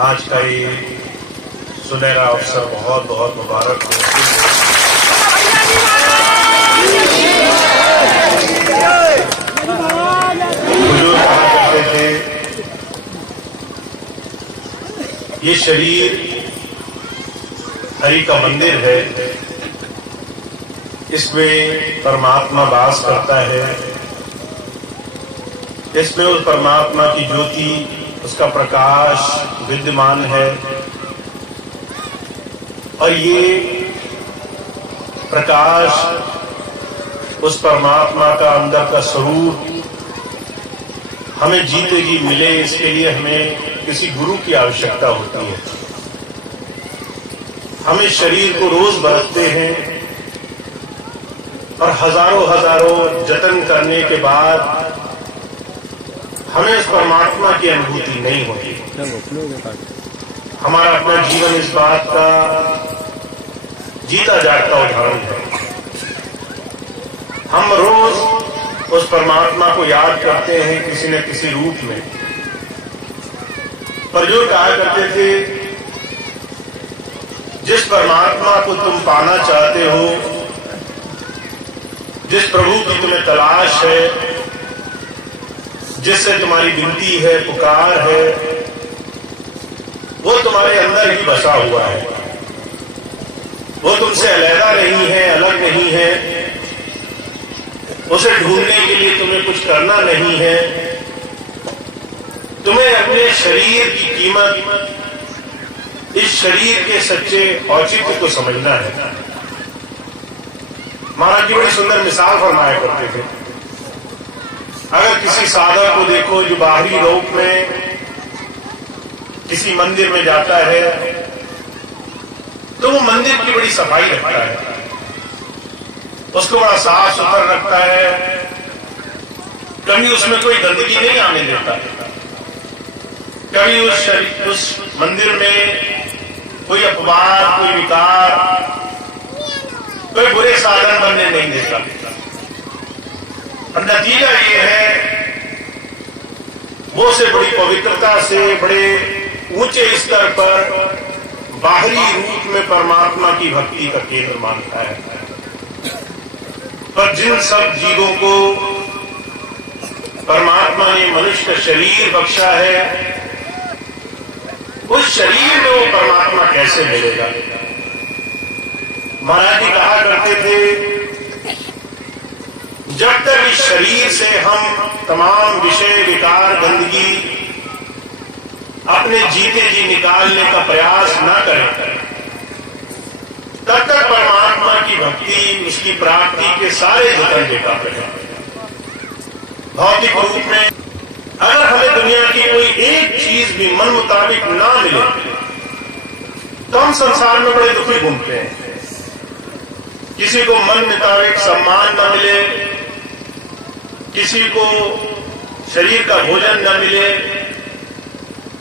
आज का ये सुनहरा अवसर बहुत बहुत मुबारक हो। बुजुर्ग कहा करते थे, ये शरीर हरि का मंदिर है, इसमें परमात्मा वास करता है, इसमें उस परमात्मा की ज्योति, उसका प्रकाश विद्यमान है और ये प्रकाश उस परमात्मा का अंदर का स्वरूप हमें जीते जी मिले, इसके लिए हमें किसी गुरु की आवश्यकता होती है। हम इस शरीर को रोज बरतते हैं और हजारों हजारों जतन करने के बाद हमें उस परमात्मा की अनुभूति नहीं होती। हमारा अपना जीवन इस बात का जीता जागता उदाहरण है। हम रोज उस परमात्मा को याद करते हैं किसी न किसी रूप में। पर जो कहा करते थे, जिस परमात्मा को तुम पाना चाहते हो, जिस प्रभु की तुम्हें तलाश है, जिससे तुम्हारी विनती है, पुकार है, वो तुम्हारे अंदर ही बसा हुआ है। वो तुमसे अलग नहीं है, अलग नहीं है। उसे ढूंढने के लिए तुम्हें कुछ करना नहीं है। तुम्हें अपने शरीर की कीमत, इस शरीर के सच्चे औचित्य को समझना है। महाराज जी बड़ी सुंदर मिसाल फरमाया करते थे। अगर किसी साधक को देखो जो बाहरी रूप में किसी मंदिर में जाता है, तो वो मंदिर की बड़ी सफाई रखता है, उसको बड़ा साफ सुथरा रखता है, कभी उसमें कोई गंदगी नहीं आने देता, कभी उस मंदिर में कोई अपवाद, कोई विकार, कोई बुरे साधन बनने नहीं देता। और नतीजा ये है, वो उसे बड़ी पवित्रता से, बड़े ऊंचे स्तर पर बाहरी रूप में परमात्मा की भक्ति का केंद्र मानता है। पर जिन सब जीवों को परमात्मा ने मनुष्य का शरीर बख्शा है, उस शरीर में वो परमात्मा कैसे मिलेगा? महाराज जी कहा करते थे, जब तक इस शरीर से हम तमाम विषय, विकार, गंदगी अपने जीते जी निकालने का प्रयास न करें, तब तक परमात्मा की भक्ति, उसकी प्राप्ति के सारे जतन बेकार हैं। भौतिक रूप में अगर हमें दुनिया की कोई एक चीज भी मन मुताबिक ना मिले, तो हम संसार में बड़े दुखी घूमते हैं। किसी को मन मुताबिक सम्मान न मिले, किसी को शरीर का भोजन न मिले,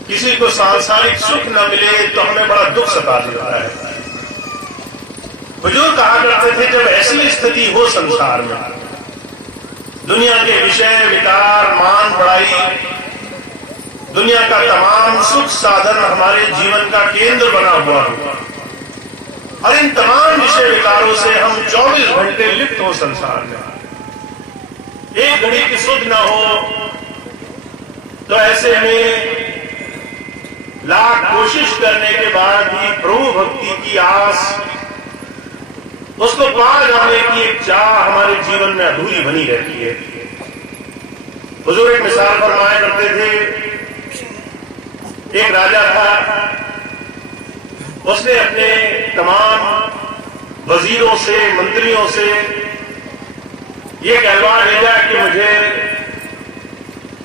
किसी को सांसारिक सुख न मिले, तो हमें बड़ा दुख सता देता है। बुजुर्ग कहा करते थे, जब ऐसी स्थिति हो संसार में, दुनिया के विषय, विकार, मान, बढ़ाई, दुनिया का तमाम सुख साधन हमारे जीवन का केंद्र बना हुआ हो, और इन तमाम विषय विकारों से हम 24 घंटे लिप्त हो संसार में, एक घड़ी की सुध न हो, तो ऐसे में लाख कोशिश करने के बाद भी प्रभु भक्ति की आस, उसको पा जाने की एक चाह हमारे जीवन में अधूरी बनी रहती है। हुजूर एक मिसाल फरमाया करते थे, एक राजा था, उसने अपने तमाम वजीरों से, मंत्रियों से ये कहलवा भेजा कि मुझे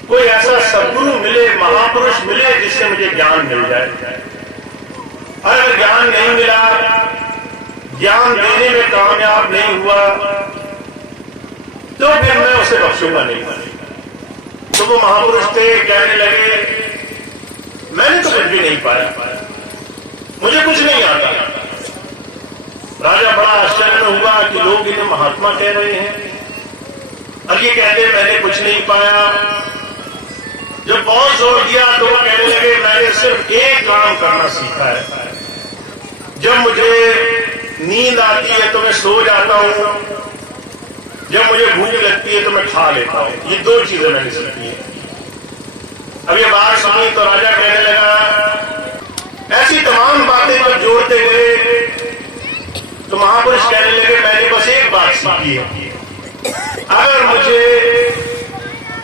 कोई ऐसा सद्गुरु मिले, महापुरुष मिले, जिससे मुझे ज्ञान मिल जाए। और अगर ज्ञान नहीं मिला, ज्ञान देने में कामयाब नहीं हुआ, तो फिर मैं उसे बख्शूंगा नहीं। तो वो महापुरुष थे, कहने लगे, मैंने तो कुछ भी नहीं पाया, मुझे कुछ नहीं आता। राजा बड़ा आश्चर्य में हुआ कि लोग इन्हें महात्मा कह रहे हैं, और ये कहते मैंने कुछ नहीं पाया। जब बहुत जोर दिया तो वो कहने लगे मैंने सिर्फ एक काम करना सीखा है, जब मुझे नींद आती है तो मैं सो जाता हूं, जब मुझे भूख लगती है तो मैं खा लेता हूं। ये दो चीजें मैंने सीखी है। अब ये बात सुनी तो राजा कहने लगा, ऐसी तमाम बातें जब जोड़ते हुए तो महापुरुष कहने लगे मैंने बस एक बात सीखी है, अगर मुझे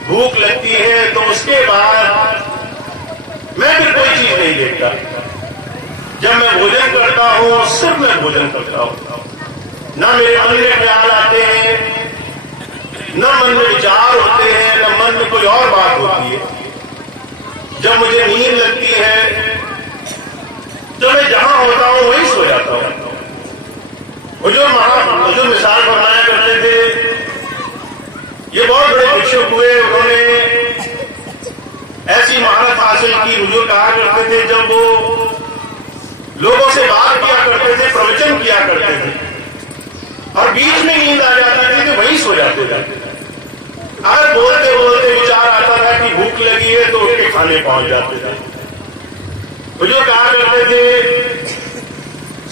भूख लगती है तो उसके बाद मैं फिर कोई चीज नहीं देखता। जब मैं भोजन करता हूं सिर्फ मैं भोजन करता हूं, ना मेरे मन में ख्याल आते हैं, न मन में विचार होते हैं, न मन में कोई और बात होती है। जब मुझे नींद लगती है तो मैं जहां होता हूं वहीं सो जाता हूं। हुजूर मिसाल फरमाया करते थे, ये बहुत बड़े भिक्षुक हुए, उन्होंने ऐसी महारत हासिल की। हुजूर कहा करते थे जब वो लोगों से बात किया करते थे, प्रवचन किया करते थे और बीच में नींद आ जाती थी तो वहीं सो जाते थे। अगर बोलते बोलते विचार आता था कि भूख लगी है तो उठ के खाने पहुंच जाते थे। हुजूर कहा करते थे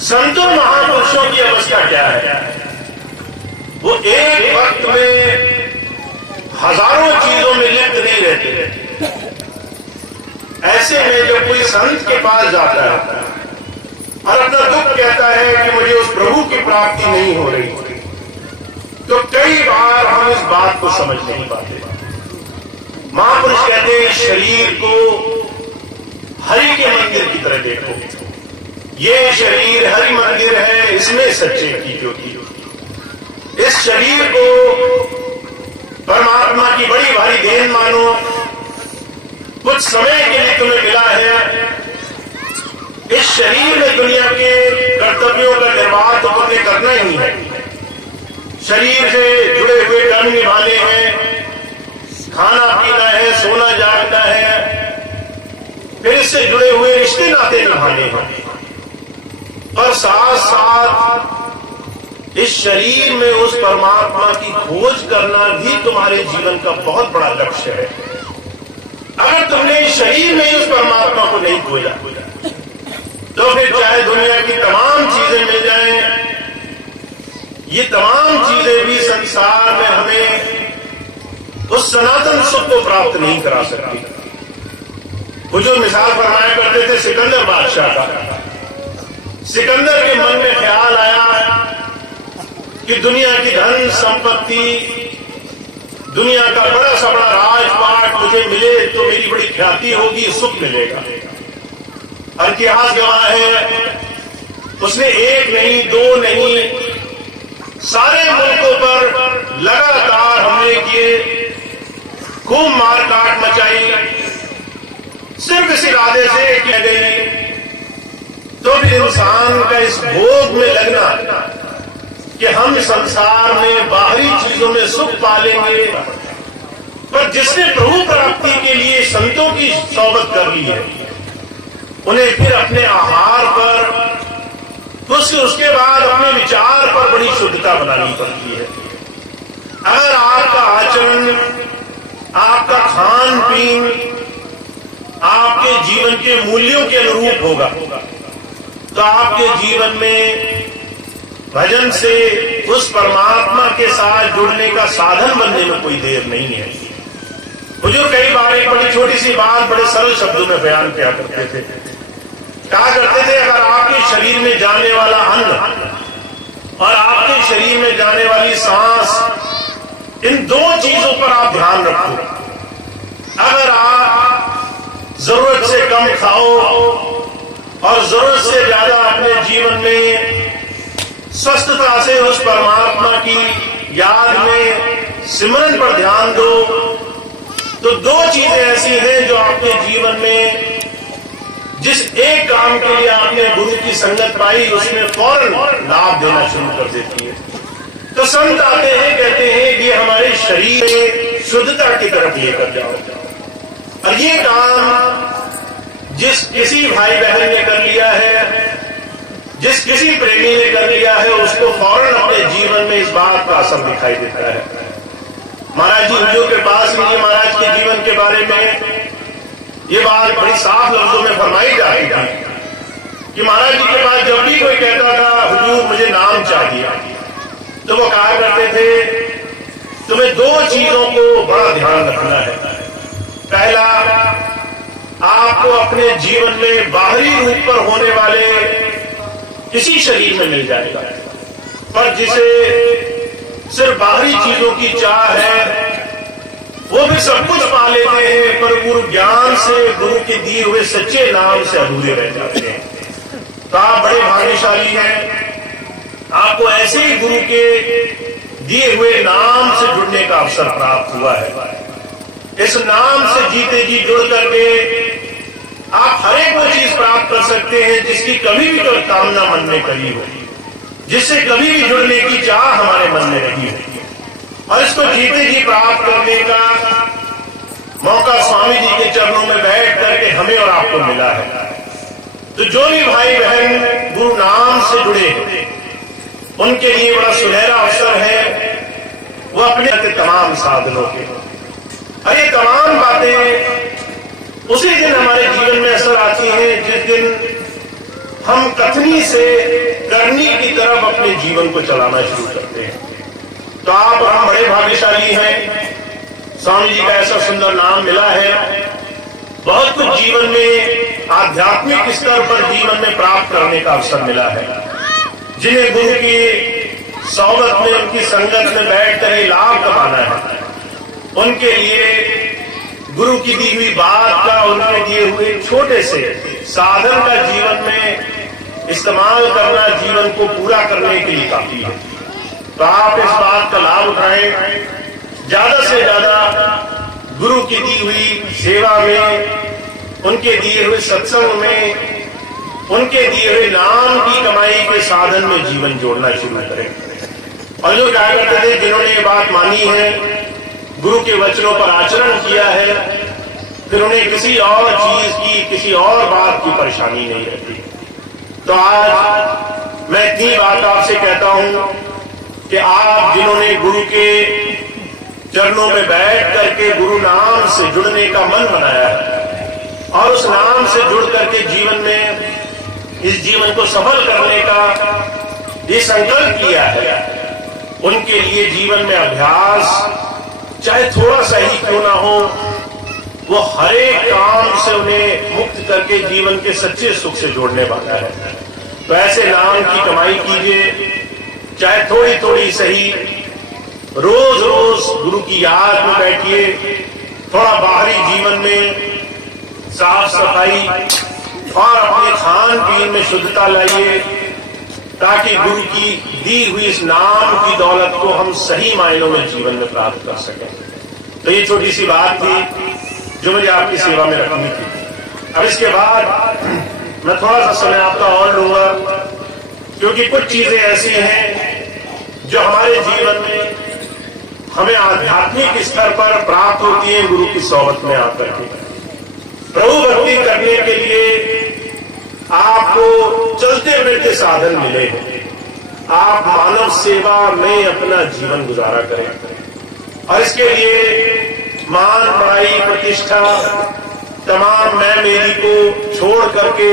संतों महापुरुषों की अवस्था क्या है, वो एक वक्त में हजारों चीजों में लिप्त नहीं रहते। ऐसे में जब कोई संत के पास जाता है और अपना दुख कहता है कि मुझे उस प्रभु की प्राप्ति नहीं हो रही, तो कई बार हम इस बात को समझ नहीं पाते। महापुरुष कहते हैं शरीर को हरि के मंदिर की तरह देखो, ये शरीर हरि मंदिर है, इसमें सच्चे की ज्योति। इस शरीर को परमात्मा की बड़ी भारी देन मानो, कुछ समय के लिए तुम्हें मिला है। इस शरीर में दुनिया के कर्तव्यों का निर्वाह तो तुम्हें करना ही है। शरीर से जुड़े हुए कर्म निभाने हैं, खाना पीना है, सोना जागना है, फिर इससे जुड़े हुए रिश्ते नाते निभाने हैं। पर साथ साथ इस शरीर में उस परमात्मा की खोज करना भी तुम्हारे जीवन का बहुत बड़ा लक्ष्य है। अगर तुमने इस शरीर में उस परमात्मा को नहीं खोजा तो फिर चाहे दुनिया की तमाम चीजें मिल जाएं, ये तमाम चीजें भी संसार में हमें उस सनातन सुख को प्राप्त नहीं करा सकती। हुजूर मिसाल फरमाया करते थे सिकंदर बादशाह का। सिकंदर के मन में ख्याल आया कि दुनिया की धन संपत्ति, दुनिया का बड़ा सा बड़ा राजपाट मुझे मिले तो मेरी बड़ी ख्याति होगी, सुख मिलेगा। और इतिहास गवाह है उसने एक नहीं दो नहीं सारे मुल्कों पर लगातार हमले किए, खूब मारकाट मचाई, सिर्फ इस इरादे से की गई। तो फिर इंसान का इस भोग में लगना कि हम संसार में बाहरी चीजों में सुख पालेंगे, पर जिसने प्रभु प्राप्ति के लिए संतों की सोबत कर ली है, उन्हें फिर अपने आहार पर, उसके बाद अपने विचार पर बड़ी शुद्धता बनानी पड़ती है। अगर आपका आचरण, आपका खान पीन आपके जीवन के मूल्यों के अनुरूप होगा तो आपके जीवन में भजन से उस परमात्मा के साथ जुड़ने का साधन बनने में कोई देर नहीं है। हुजूर कई बार एक बड़ी छोटी सी बात बड़े सरल शब्दों में बयान किया करते थे। कहा करते थे अगर आपके शरीर में जाने वाला अन्न और आपके शरीर में जाने वाली सांस, इन दो चीजों पर आप ध्यान रखो। अगर आप जरूरत से कम खाओ और जरूरत से ज्यादा अपने जीवन में स्वस्थता से उस परमात्मा की याद में सिमरन पर ध्यान दो, तो दो चीजें ऐसी हैं जो आपके जीवन में, जिस एक काम के लिए आपने गुरु की संगत पाई, उसमें फौरन लाभ देना शुरू कर देती है। तो संत आते हैं, कहते हैं कि हमारे शरीर में शुद्धता की तरफ लेकर जाओ। और ये काम जिस किसी भाई बहन ने कर लिया है, जिस किसी प्रेमी ने कर लिया है, उसको फौरन अपने जीवन में इस बात का असर दिखाई देता है। महाराज जी हुजूर के पास नहीं, महाराज के जीवन के बारे में ये बात बड़ी साफ लफ्जों में फरमाई जाती थी कि महाराज जी के पास जब भी कोई कहता था हुजूर मुझे नाम चाहिए, तो वो कहा करते थे तुम्हें दो चीजों को बड़ा ध्यान रखना है। पहला, आपको अपने जीवन में बाहरी रूप पर होने वाले किसी शरीर में मिल जाएगा, पर जिसे सिर्फ बाहरी चीजों की चाह है वो भी सब कुछ पा लेते हैं, पर गुरु ज्ञान से, गुरु के दिए हुए सच्चे नाम से अधूरे रह जाते हैं। तो आप बड़े भाग्यशाली हैं, आपको ऐसे ही गुरु के दिए हुए नाम से जुड़ने का अवसर प्राप्त हुआ है। इस नाम से जीते जी जुड़ करके आप हर एक वो चीज प्राप्त कर सकते हैं जिसकी कभी भी कोई कामना मन में करी हो, जिससे कभी भी जुड़ने की चाह हमारे मन में रही हो, और इसको जीते जी प्राप्त करने का मौका स्वामी जी के चरणों में बैठ करके हमें और आपको मिला है। तो जो भी भाई बहन गुरु नाम से जुड़े उनके लिए बड़ा सुनहरा अवसर है, वो अपने तमाम साधनों के, और ये तमाम बातें उसी दिन हमारे जीवन में असर आती हैं जिस दिन हम कथनी से करनी की तरफ अपने जीवन को चलाना शुरू करते हैं। तो आप हम बड़े भाग्यशाली हैं, स्वामी जी का ऐसा सुंदर नाम मिला है। बहुत कुछ जीवन में आध्यात्मिक स्तर पर जीवन में प्राप्त करने का अवसर मिला है। जिन्हें गुरु की सोहबत में, उनकी संगत में बैठकर ये लाभ कमाना है, उनके लिए गुरु की दी हुई बात का, उनके दिए हुए छोटे से साधन का जीवन में इस्तेमाल करना जीवन को पूरा करने के लिए काफी है। तो आप इस बात का लाभ उठाएं, ज्यादा से ज्यादा गुरु की दी हुई सेवा में, उनके दिए हुए सत्संग में, उनके दिए हुए नाम की कमाई के साधन में जीवन जोड़ना शुरू करें। और जो क्या करते थे, जिन्होंने ये बात मानी है, गुरु के वचनों पर आचरण किया है, फिर उन्हें किसी और चीज की, किसी और बात की परेशानी नहीं रहती। तो आज मैं इतनी बात आपसे कहता हूं कि आप जिन्होंने गुरु के चरणों में बैठ करके गुरु नाम से जुड़ने का मन बनाया है और उस नाम से जुड़ करके जीवन में इस जीवन को सफल करने का ये संकल्प किया है, उनके लिए जीवन में अभ्यास चाहे थोड़ा सा ही क्यों ना हो, वो हर एक काम से उन्हें मुक्त करके जीवन के सच्चे सुख से जोड़ने वाला है। तो ऐसे नाम की कमाई कीजिए, चाहे थोड़ी थोड़ी सही, रोज रोज गुरु की याद में बैठिए, थोड़ा बाहरी जीवन में साफ सफाई और अपने खान पीन में शुद्धता लाइए, ताकि गुरु की दी हुई इस नाम की दौलत को हम सही मायनों में जीवन में प्राप्त कर सकें। तो ये छोटी सी बात थी जो मुझे आपकी सेवा में रखनी थी। अब इसके बाद मैं थोड़ा सा समय आपका और लूंगा, क्योंकि कुछ चीजें ऐसी हैं जो हमारे जीवन में हमें आध्यात्मिक स्तर पर प्राप्त होती है गुरु की सोहबत में आकर के। प्रभु भक्ति करने के लिए आपको चलते फिरते साधन मिले हैं, आप मानव सेवा में अपना जीवन गुजारा करें, और इसके लिए मान, बड़ाई, प्रतिष्ठा, तमाम मैं मेरी को छोड़ करके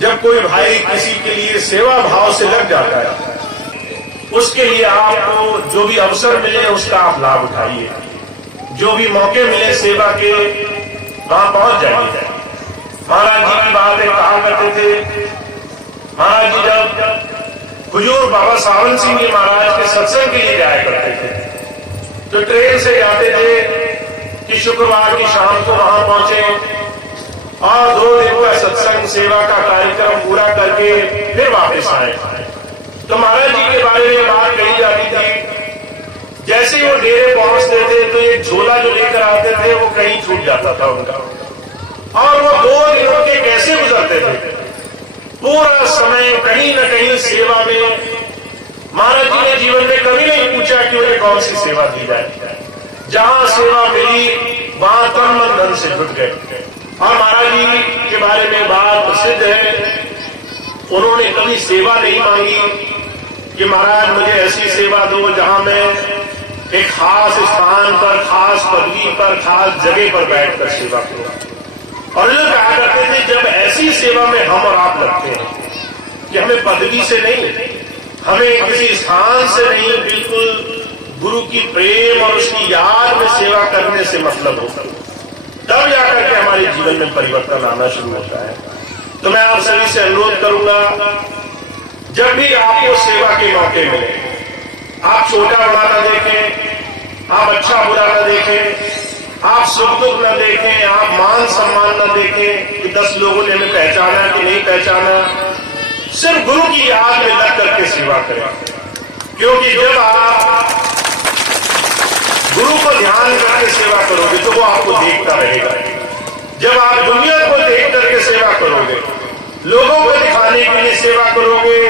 जब कोई भाई किसी के लिए सेवा भाव से लग जाता है, उसके लिए आपको जो भी अवसर मिले उसका आप लाभ उठाइए। जो भी मौके मिले सेवा के, वहां पहुंच जाइए। महाराज जी की बात एक कहा करते थे, महाराज जी जब हुजूर बाबा सावन सिंह जी महाराज के सत्संग के लिए जाया करते थे, तो ट्रेन से जाते थे कि शुक्रवार की शाम को वहां पहुंचे और 2 दिन का सत्संग सेवा का कार्यक्रम पूरा करके फिर वापस आए। तो महाराज जी के बारे में बात कही जाती थी, जैसे वो डेरे पहुंचते थे तो एक झोला जो लेकर आते थे वो कहीं छूट जाता था उनका, और वो 2 दिन उनके कैसे गुजरते थे, पूरा समय कहीं न कहीं सेवा में। महाराज जी ने जीवन में कभी नहीं पूछा कि उन्हें कौन सी सेवा दी जाए, जहां सेवा मिली वहां तन मन धन से जुट गए। और महाराज जी के बारे में बात प्रसिद्ध है, उन्होंने कभी सेवा नहीं मांगी कि महाराज मुझे ऐसी सेवा दो जहां मैं एक खास स्थान पर, खास पदवी पर, खास जगह पर बैठकर सेवा करूं। और लोग कहा करते थे जब ऐसी सेवा में हम और आप लगते हैं कि हमें पदवी से नहीं, हमें किसी स्थान से नहीं, बिल्कुल गुरु की प्रेम और उसकी याद में सेवा करने से मतलब होता है, तब जाकर के हमारे जीवन में परिवर्तन आना शुरू होता है। तो मैं आप सभी से अनुरोध करूंगा, जब भी आपको सेवा के मौके मिले, आप छोटा बड़ा न देखें, आप अच्छा बुरा न देखें, आप सुख दुख न देखें, आप मान सम्मान न देखें कि 10 लोगों ने हमें पहचाना कि नहीं पहचाना, सिर्फ गुरु की याद में लग करके सेवा करें। क्योंकि जब आप गुरु को ध्यान करके सेवा करोगे तो वो आपको देखता रहेगा। जब आप दुनिया को देख करके सेवा करोगे, लोगों को दिखाने के लिए सेवा करोगे,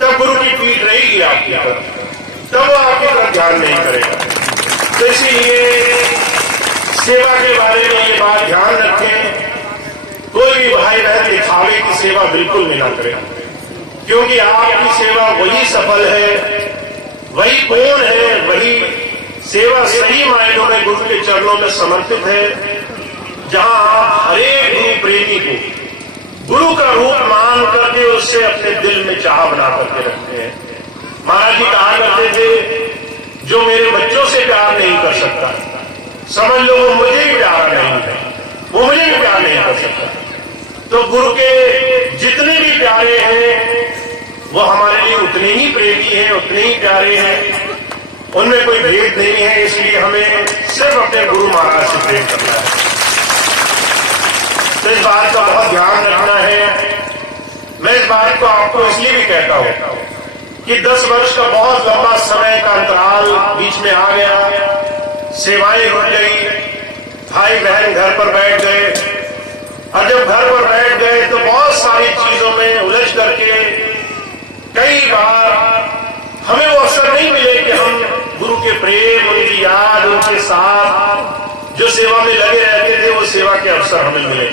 तब गुरु की पीठ रहेगी आपकी तरफ, तब वो आपकी तरफ ध्यान नहीं करेगा। तो इसीलिए सेवा के बारे में ये बात ध्यान रखें, कोई भी भाई बहन दिखावे की सेवा बिल्कुल भी ना करे, क्योंकि आपकी सेवा वही सफल है, वही पूर्ण है, वही सेवा सही मायनों में गुरु के चरणों में समर्पित है, जहां आप हरेक गुरु प्रेमी को गुरु का रूप मान करके उससे अपने दिल में चाह बना करके रखते हैं। महाराज जी कहा करते थे, जो मेरे बच्चों से प्यार नहीं कर सकता, समझ लो वो मुझे ही प्यारा नहीं है, वो मुझे भी प्यार नहीं कर सकता। तो गुरु के जितने भी प्यारे हैं वो हमारे लिए उतने ही प्रेमी हैं, उतने ही प्यारे हैं, उनमें कोई भेद नहीं है। इसलिए हमें सिर्फ अपने गुरु महाराज से प्रेम करना है। तो इस बात का बहुत ध्यान रखना है। मैं इस बात को आपको इसलिए भी कहता हूं कि 10 वर्ष का बहुत लंबा समय का अंतराल बीच में आ गया, सेवाएं रुक गई, भाई बहन घर पर बैठ गए, और जब घर पर बैठ गए तो बहुत सारी चीजों में उलझ करके कई बार हमें वो अवसर नहीं मिले कि हम गुरु के प्रेम, उनकी याद, उनके साथ जो सेवा में लगे रहते थे वो सेवा के अवसर हमें मिले।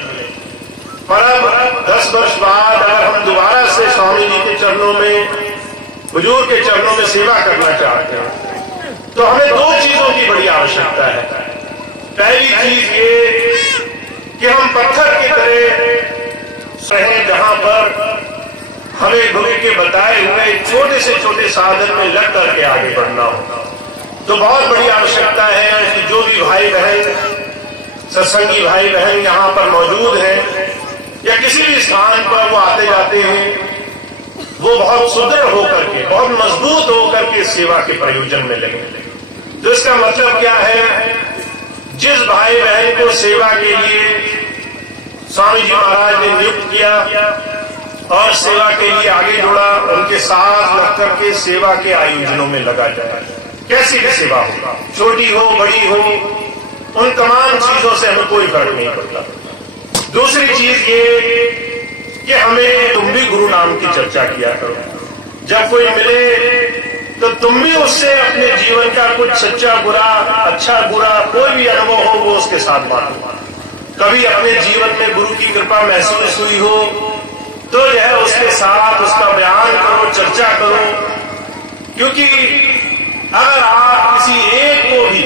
पर अब 10 वर्ष बाद अगर हम दोबारा से स्वामी जी के चरणों में, हुजूर के चरणों में सेवा करना चाहते हैं तो हमें 2 चीजों की बड़ी आवश्यकता है। पहली चीज ये कि हम पत्थर की तरह रहे, जहां पर हमें गुरु के बताए हुए छोटे से छोटे साधन में लग करके आगे बढ़ना हो। तो बहुत बड़ी आवश्यकता है कि जो भी भाई बहन, सत्संगी भाई बहन यहाँ पर मौजूद हैं या किसी भी स्थान पर वो आते जाते हैं, वो बहुत सुदृढ़ होकर के, बहुत मजबूत होकर के सेवा के प्रयोजन में लगे। तो इसका मतलब क्या है, जिस भाई बहन को सेवा के लिए स्वामी जी महाराज ने नियुक्त किया और सेवा के लिए आगे जोड़ा, उनके साथ लग करके सेवा के आयोजनों में लगा जाए। कैसी भी सेवा हो, छोटी हो बड़ी हो, उन तमाम चीजों से हमें कोई फर्क नहीं पड़ता। दूसरी चीज ये कि हमें तुम भी गुरु नाम की चर्चा किया करो। जब कोई मिले तो तुम भी उससे अपने जीवन का कुछ सच्चा बुरा, अच्छा बुरा, कोई भी अनुभव हो वो उसके साथ बांटो। कभी अपने जीवन में गुरु की कृपा महसूस हुई हो तो जो है उसके साथ उसका बयान करो, चर्चा करो। क्योंकि अगर आप किसी एक को भी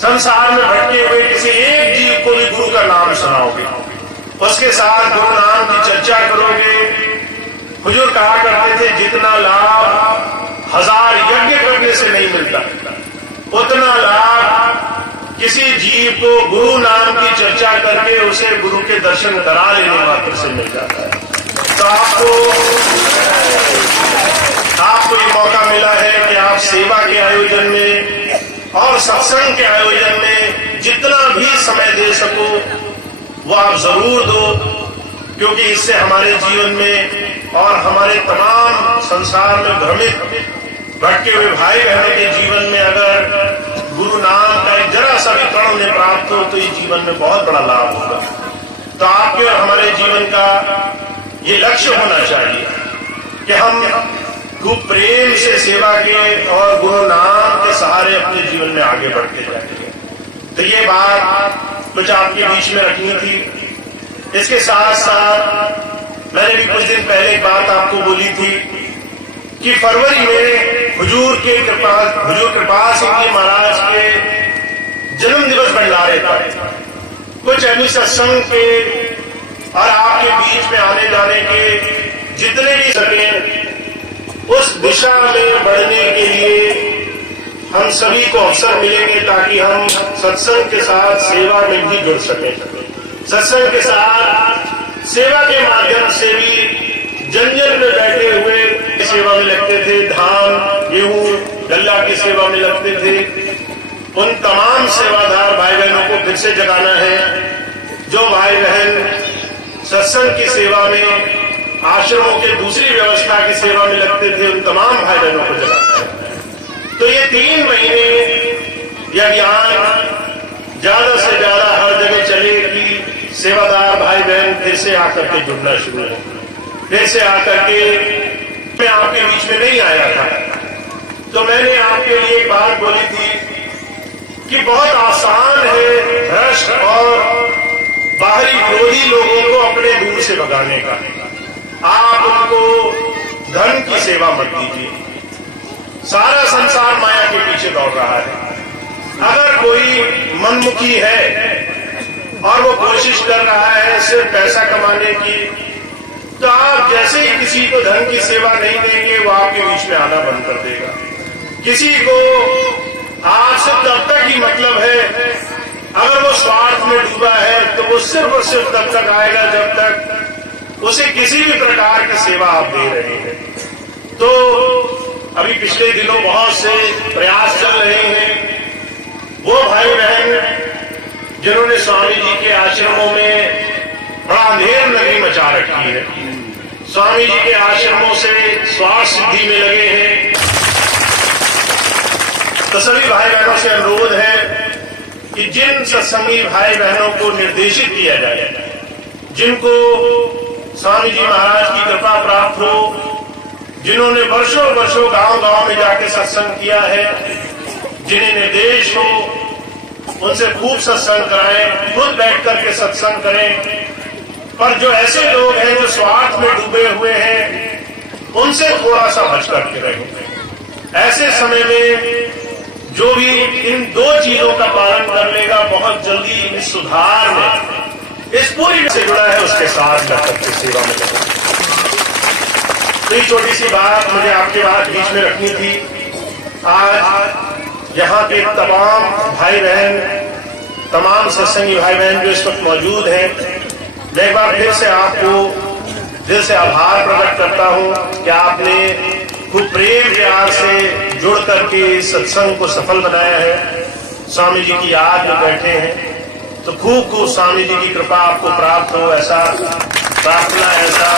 संसार में भटके हुए किसी एक जीव को भी गुरु का नाम सुनाओगे, उसके साथ गुरु नाम की चर्चा करोगे, हुजूर कहा करते थे जितना लाभ 1000 यज्ञ करने से नहीं मिलता, उतना लाभ किसी जीव को गुरु नाम की चर्चा करके उसे गुरु के दर्शन करा लेने मात्र से मिल जाता है। तो आपको ये मौका मिला है कि आप सेवा के आयोजन में और सत्संग के आयोजन में जितना भी समय दे सको वो आप जरूर दो, क्योंकि इससे हमारे जीवन में और हमारे तमाम संसार में भ्रमित भटके हुए भाई बहनों के जीवन में अगर गुरु नाम का एक जरा सा भी कण उन्हें प्राप्त हो तो ये जीवन में बहुत बड़ा लाभ होगा। तो आपके और हमारे जीवन का ये लक्ष्य होना चाहिए कि हम खूब प्रेम से सेवा के और गुरु नाम के सहारे अपने जीवन में आगे बढ़ते जाएंगे। तो ये बात कुछ आपके बीच में रखनी थी। इसके साथ साथ मैंने भी कुछ दिन पहले एक बात आपको बोली थी कि फरवरी में हुजूर कृपाल सिंह जी महाराज के जन्म दिवस भंडारे था कुछ अभी सत्संग के और आपके बीच में आने जाने के जितने भी सके उस दिशा में बढ़ने के लिए हम सभी को अवसर मिलेंगे ताकि हम सत्संग के साथ सेवा में भी जुड़ सकें। सत्संग के साथ सेवा के माध्यम से भी जन जन में बैठे हुए सेवा में लगते थे, धान गेहूं गल्ला की सेवा में लगते थे। उन तमाम सेवादार भाई बहनों को फिर से जगाना है। जो भाई बहन सत्संग की सेवा में, आश्रमों के दूसरी व्यवस्था की सेवा में लगते थे, उन तमाम भाई बहनों को जगाना है। तो ये 3 महीने यह ज्ञान ज्यादा से ज्यादा हर जगह चले कि सेवादार भाई बहन फिर से आकर के जुड़ना शुरू हो। फिर से आकर के मैं आपके बीच में नहीं आया था तो मैंने आपके लिए एक बात बोली थी कि बहुत आसान है भ्रष्ट और बाहरी विरोधी लोगों को अपने दूर से भगाने का। आप उनको धन की सेवा मत दीजिए। सारा संसार माया के पीछे दौड़ रहा है। अगर कोई मनमुखी है और वो कोशिश कर रहा है सिर्फ पैसा कमाने की, तो आप जैसे ही किसी को धन की सेवा नहीं देंगे वो आपके बीच में आना बंद कर देगा। किसी को आपसे तब तक ही मतलब है, अगर वो स्वार्थ में डूबा है तो वो सिर्फ और सिर्फ तब तक आएगा जब तक उसे किसी भी प्रकार की सेवा आप दे रहे हैं। तो अभी पिछले दिनों बहुत से प्रयास चल रहे हैं। वो भाई बहन जिन्होंने स्वामी जी के आश्रमों में बड़ा अंधेर नगरी मचा रखी है, स्वामी जी के आश्रमों से स्वार्थ सिद्धि में लगे हैं, तो सभी भाई बहनों से अनुरोध है कि जिन सत्संगी भाई बहनों को निर्देशित किया जाए, जिनको स्वामी जी महाराज की कृपा प्राप्त हो, जिन्होंने वर्षों वर्षों गांव-गांव में जाके सत्संग किया है, जिन्हें निर्देश हो, उनसे खूब सत्संग कराएं, खुद बैठ करके सत्संग करें। पर जो ऐसे लोग हैं जो स्वार्थ में डूबे हुए हैं, उनसे थोड़ा सा बच करके रहें। ऐसे समय में जो भी इन 2 चीजों का पालन कर लेगा, बहुत जल्दी इस सुधार में, इस पूरी से जुड़ा है, उसके साथ जाकर के सेवा में लगेगा। तो ये छोटी सी बात मुझे आपके बीच में रखनी थी। आज यहाँ के तमाम भाई बहन, तमाम सत्संगी भाई बहन जो इस वक्त मौजूद हैं, मैं एक बार फिर से आपको दिल से आभार प्रकट करता हूँ कि आपने खूब प्रेम प्यार से जुड़ करके सत्संग को सफल बनाया है। स्वामी जी की याद में बैठे हैं, तो खूब खूब स्वामी जी की कृपा आपको प्राप्त हो, ऐसा प्रार्थना, ऐसा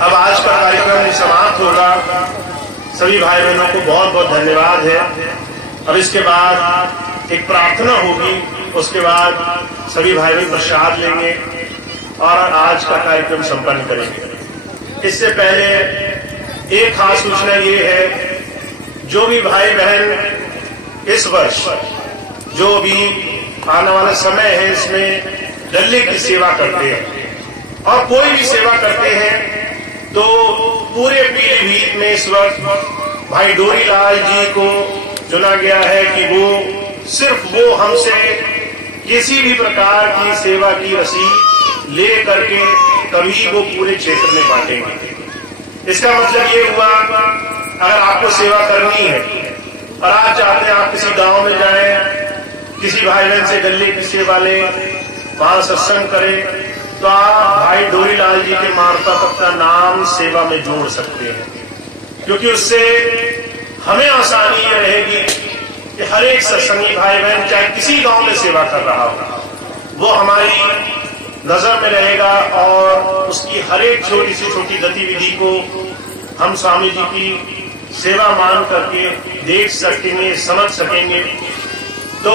अब आज का कार्यक्रम समाप्त होगा। सभी भाई बहनों को बहुत बहुत धन्यवाद है। अब इसके बाद एक प्रार्थना होगी, उसके बाद सभी भाई बहन प्रसाद लेंगे और आज का कार्यक्रम संपन्न करेंगे। इससे पहले एक खास सूचना ये है, जो भी भाई बहन इस वर्ष जो भी आने वाला समय है इसमें डल्ले की सेवा करते हैं और कोई भी सेवा करते हैं, तो पूरे पीलीभीत में इस वक्त भाई डोरीलाल जी को चुना गया है कि वो सिर्फ वो हमसे किसी भी प्रकार की सेवा की रसीद ले करके कभी वो पूरे क्षेत्र में बांटेंगे। इसका मतलब ये हुआ, अगर आपको सेवा करनी है और आप चाहते हैं आप किसी गांव में जाएं, किसी भाई बहन से गले की सेवा लें, वहां सत्संग करें, तो आप भाई डोरीलाल जी के मार्फत अपना नाम सेवा में जोड़ सकते हैं। क्योंकि उससे हमें आसानी ये रहेगी कि हर एक सत्संगी भाई बहन चाहे किसी गांव में सेवा कर रहा हो, वो हमारी नजर में रहेगा और उसकी हर एक छोटी से छोटी गतिविधि को हम स्वामी जी की सेवा मान करके देख सकेंगे, समझ सकेंगे। तो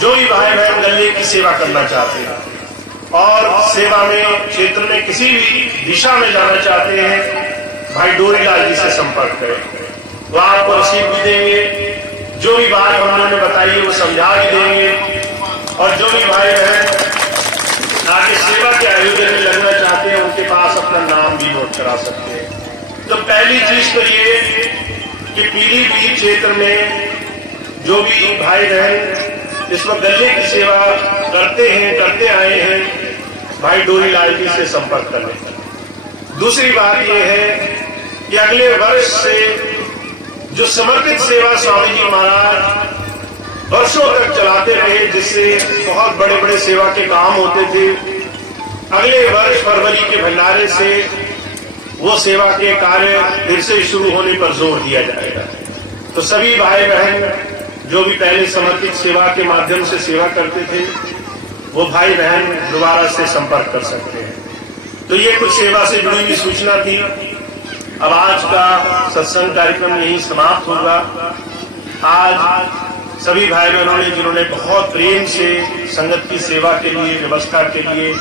जो भी भाई बहन गले की सेवा करना चाहते हैं और सेवा में क्षेत्र में किसी भी दिशा में जाना चाहते हैं, भाई डोरीलाल जी से संपर्क करें। वो आपको रसीद भी देंगे, जो भी बात उन्होंने बताई है वो समझा भी देंगे, और जो भी भाई बहन आगे सेवा के आयोजन में लगना चाहते हैं उनके पास अपना नाम भी नोट करा सकते हैं। तो पहली चीज तो ये कि पीलीभीत क्षेत्र में जो भी भाई बहन इस वक्त गले की सेवा करते आए हैं, भाई डोरी लाल जी से संपर्क कर लें। दूसरी बात यह है कि अगले वर्ष से जो समर्पित सेवा स्वामी जी महाराज वर्षों तक चलाते रहे, जिससे बहुत बड़े बड़े सेवा के काम होते थे, अगले वर्ष फरवरी के भंडारे से वो सेवा के कार्य फिर से शुरू होने पर जोर दिया जाएगा। तो सभी भाई बहन जो भी पहले समर्पित सेवा के माध्यम से सेवा करते थे, वो भाई बहन दोबारा से संपर्क कर सकते हैं। तो ये कुछ सेवा से जुड़ी हुई सूचना थी। अब आज का सत्संग कार्यक्रम यही समाप्त होगा। आज सभी भाई बहनों ने जिन्होंने बहुत प्रेम से संगत की सेवा के लिए, व्यवस्था के लिए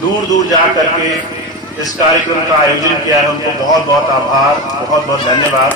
दूर दूर जा करके इस कार्यक्रम का आयोजन किया है, उनको बहुत बहुत आभार, बहुत बहुत धन्यवाद।